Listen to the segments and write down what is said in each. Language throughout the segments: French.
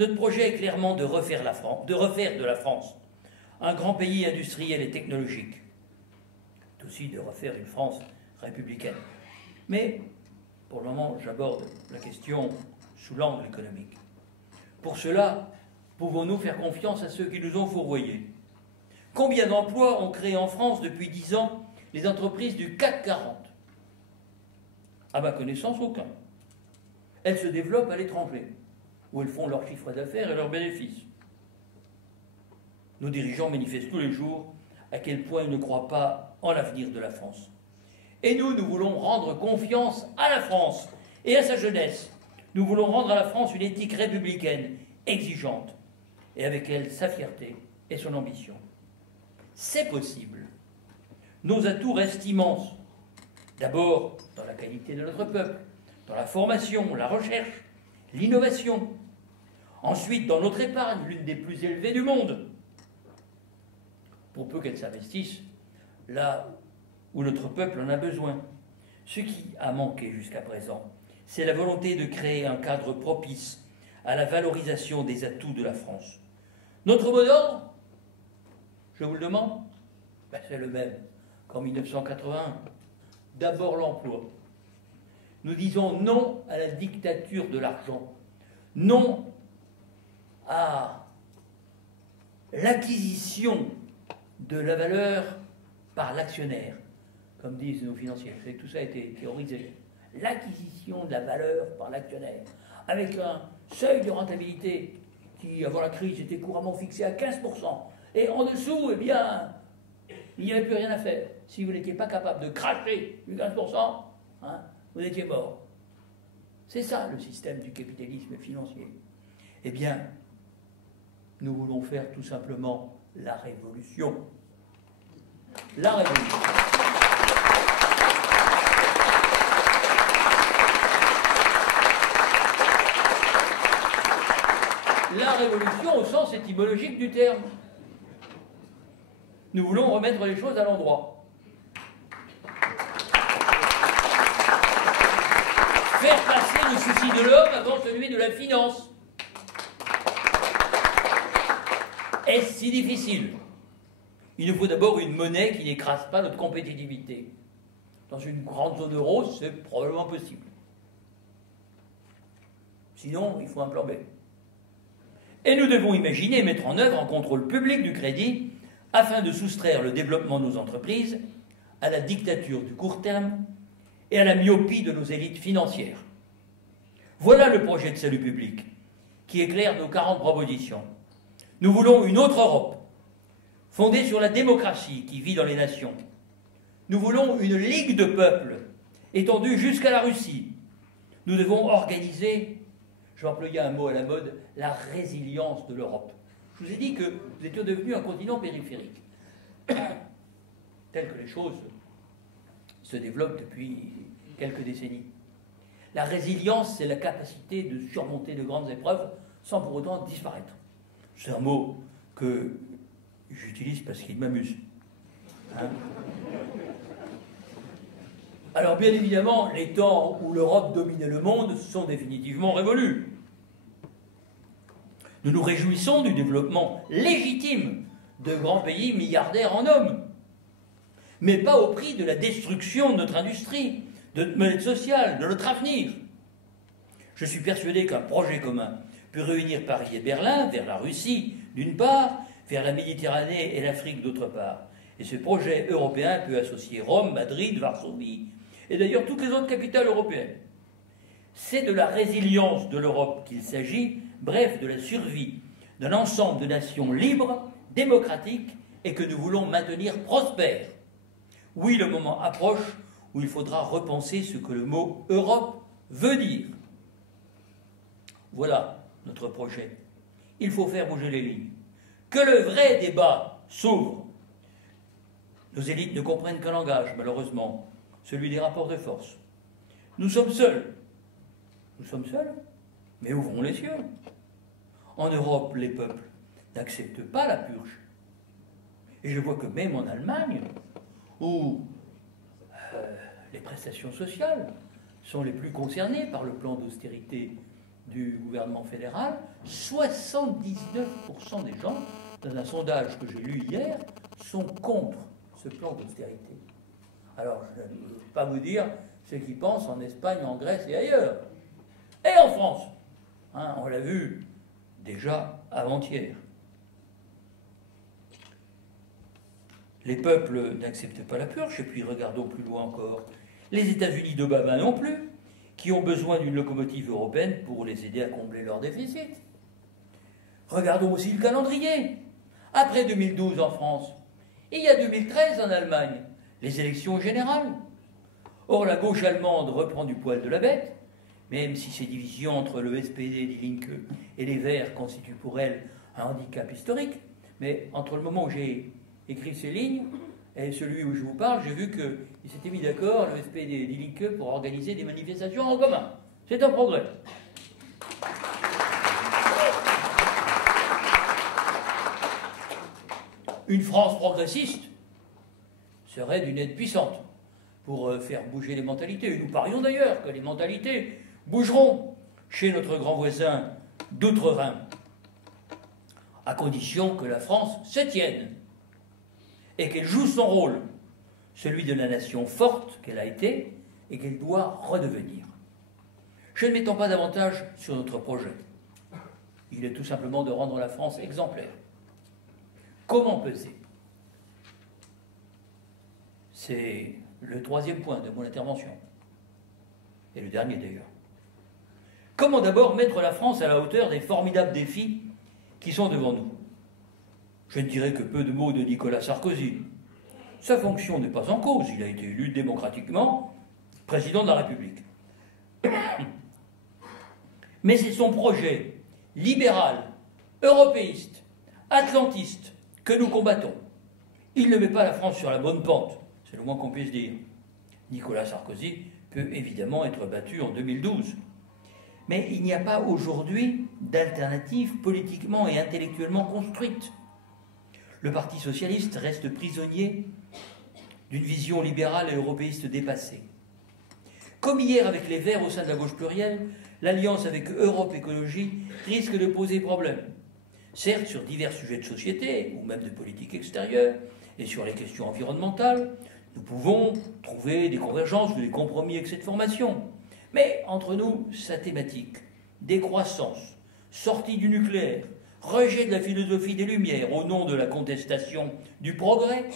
Notre projet est clairement de refaire de la France un grand pays industriel et technologique. C'est aussi de refaire une France républicaine. Mais, pour le moment, j'aborde la question sous l'angle économique. Pour cela, pouvons-nous faire confiance à ceux qui nous ont fourvoyés? Combien d'emplois ont créé en France depuis 10 ans les entreprises du CAC 40? À ma connaissance, aucun. Elles se développent à l'étranger, où elles font leur chiffre d'affaires et leurs bénéfices. Nos dirigeants manifestent tous les jours à quel point ils ne croient pas en l'avenir de la France. Et nous voulons rendre confiance à la France et à sa jeunesse. Nous voulons rendre à la France une éthique républicaine, exigeante, et avec elle sa fierté et son ambition. C'est possible. Nos atouts restent immenses. D'abord, dans la qualité de notre peuple, dans la formation, la recherche, l'innovation. Ensuite, dans notre épargne, l'une des plus élevées du monde. Pour peu qu'elle s'investisse là où notre peuple en a besoin. Ce qui a manqué jusqu'à présent, c'est la volonté de créer un cadre propice à la valorisation des atouts de la France. Notre mot d'ordre, je vous le demande, c'est le même qu'en 1981. D'abord l'emploi. Nous disons non à la dictature de l'argent, non à l'acquisition de la valeur par l'actionnaire, comme disent nos financiers. Je sais que tout ça a été théorisé. L'acquisition de la valeur par l'actionnaire, avec un seuil de rentabilité qui, avant la crise, était couramment fixé à 15%. Et en dessous, eh bien, il n'y avait plus rien à faire. Si vous n'étiez pas capable de cracher du 15%, vous étiez mort. C'est ça le système du capitalisme financier. Eh bien, nous voulons faire tout simplement la révolution. La révolution. La révolution au sens étymologique du terme. Nous voulons remettre les choses à l'endroit. Faire passer le souci de l'homme avant celui de la finance. Est-ce si difficile? Il nous faut d'abord une monnaie qui n'écrase pas notre compétitivité. Dans une grande zone euro, c'est probablement possible. Sinon, il faut un plan B. Et nous devons imaginer et mettre en œuvre un contrôle public du crédit afin de soustraire le développement de nos entreprises à la dictature du court terme et à la myopie de nos élites financières. Voilà le projet de salut public qui éclaire nos 40 propositions. Nous voulons une autre Europe, fondée sur la démocratie qui vit dans les nations. Nous voulons une ligue de peuples, étendue jusqu'à la Russie. Nous devons organiser, je vais employer un mot à la mode, la résilience de l'Europe. Je vous ai dit que nous étions devenus un continent périphérique, tel que les choses se développent depuis quelques décennies. La résilience, c'est la capacité de surmonter de grandes épreuves sans pour autant disparaître. C'est un mot que j'utilise parce qu'il m'amuse. Alors bien évidemment, les temps où l'Europe dominait le monde sont définitivement révolus. Nous nous réjouissons du développement légitime de grands pays milliardaires en hommes, mais pas au prix de la destruction de notre industrie, de notre monnaie sociale, de notre avenir. Je suis persuadé qu'un projet commun peut réunir Paris et Berlin vers la Russie d'une part, vers la Méditerranée et l'Afrique d'autre part. Et ce projet européen peut associer Rome, Madrid, Varsovie, et d'ailleurs toutes les autres capitales européennes. C'est de la résilience de l'Europe qu'il s'agit, bref, de la survie d'un ensemble de nations libres, démocratiques, et que nous voulons maintenir prospères. Oui, le moment approche où il faudra repenser ce que le mot Europe veut dire. Voilà notre projet. Il faut faire bouger les lignes. Que le vrai débat s'ouvre. Nos élites ne comprennent qu'un langage, malheureusement, celui des rapports de force. Nous sommes seuls. Nous sommes seuls, mais ouvrons les yeux. En Europe, les peuples n'acceptent pas la purge. Et je vois que même en Allemagne, où les prestations sociales sont les plus concernées par le plan d'austérité du gouvernement fédéral, 79% des gens, dans un sondage que j'ai lu hier, sont contre ce plan d'austérité. Alors, je ne veux pas vous dire ce qu'ils pensent en Espagne, en Grèce et ailleurs. Et en France. Hein, on l'a vu déjà avant-hier. Les peuples n'acceptent pas la purge, et puis regardons plus loin encore. Les États-Unis d'Obama non plus, qui ont besoin d'une locomotive européenne pour les aider à combler leur déficit. Regardons aussi le calendrier. Après 2012 en France, il y a 2013 en Allemagne, les élections générales. Or, la gauche allemande reprend du poil de la bête, même si ces divisions entre le SPD, die Linke et les Verts constituent pour elle un handicap historique. Mais entre le moment où j'ai écrit ces lignes et celui où je vous parle, j'ai vu qu'ils s'étaient mis d'accord, le SPD et die Linke, pour organiser des manifestations en commun. C'est un progrès. Une France progressiste serait d'une aide puissante pour faire bouger les mentalités. Et nous parions d'ailleurs que les mentalités bougeront chez notre grand voisin d'outre-Rhin, à condition que la France se tienne et qu'elle joue son rôle, celui de la nation forte qu'elle a été et qu'elle doit redevenir. Je ne m'étends pas davantage sur notre projet. Il est tout simplement de rendre la France exemplaire. Comment peser? C'est le troisième point de mon intervention, et le dernier d'ailleurs. Comment d'abord mettre la France à la hauteur des formidables défis qui sont devant nous? Je ne dirai que peu de mots de Nicolas Sarkozy. Sa fonction n'est pas en cause, il a été élu démocratiquement président de la République. Mais c'est son projet libéral, européiste, atlantiste que nous combattons. Il ne met pas la France sur la bonne pente, c'est le moins qu'on puisse dire. Nicolas Sarkozy peut évidemment être battu en 2012. Mais il n'y a pas aujourd'hui d'alternative politiquement et intellectuellement construite. Le Parti socialiste reste prisonnier d'une vision libérale et européiste dépassée. Comme hier avec les Verts au sein de la gauche plurielle, l'alliance avec Europe Écologie risque de poser problème. Certes, sur divers sujets de société, ou même de politique extérieure, et sur les questions environnementales, nous pouvons trouver des convergences ou des compromis avec cette formation. Mais entre nous, sa thématique, décroissance, sortie du nucléaire, rejet de la philosophie des Lumières au nom de la contestation du progrès,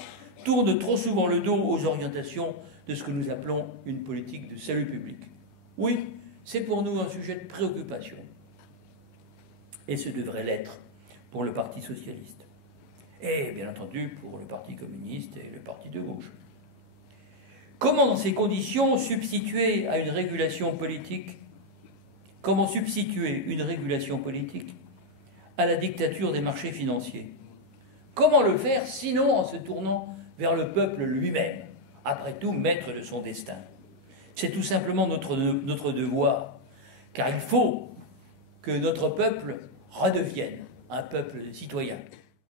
tourne trop souvent le dos aux orientations de ce que nous appelons une politique de salut public. Oui, c'est pour nous un sujet de préoccupation. Et ce devrait l'être pour le Parti socialiste. Et bien entendu pour le Parti communiste et le Parti de gauche. Comment dans ces conditions substituer à une régulation politique, comment substituer une régulation politique à la dictature des marchés financiers? Comment le faire sinon en se tournant vers le peuple lui-même, après tout maître de son destin? C'est tout simplement notre devoir, car il faut que notre peuple redevienne un peuple de citoyens.